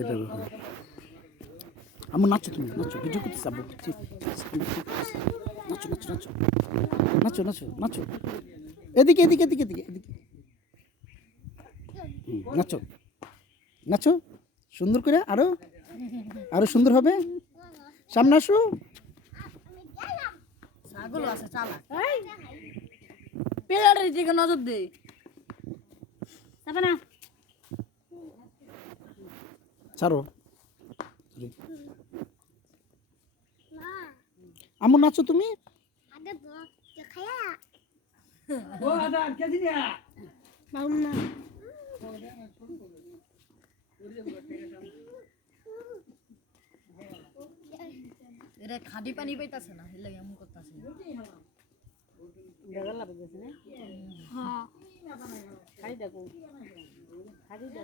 এটা আমার নাচো, তুমি নাচো, ভিডিও করতে যাবো, নাচো নাচো নাচো নাচো নাচো নাচো, এদিকে এদিকে এদিকে এদিকে এদিকে, নাচো নাচো সুন্দর করে, আরো আরো সুন্দর হবে, সামনে আসো। ছাগল আছে চালা পেলারের দিকে নজর দে যাবে না ছাড়ো, আমু নাচো তুমি, এরা খাদি পানি পাইতাছে না হেলে এমন করতেছে দেখা লাগতেছে না হ্যাঁ খাই দেখো খাই দেখো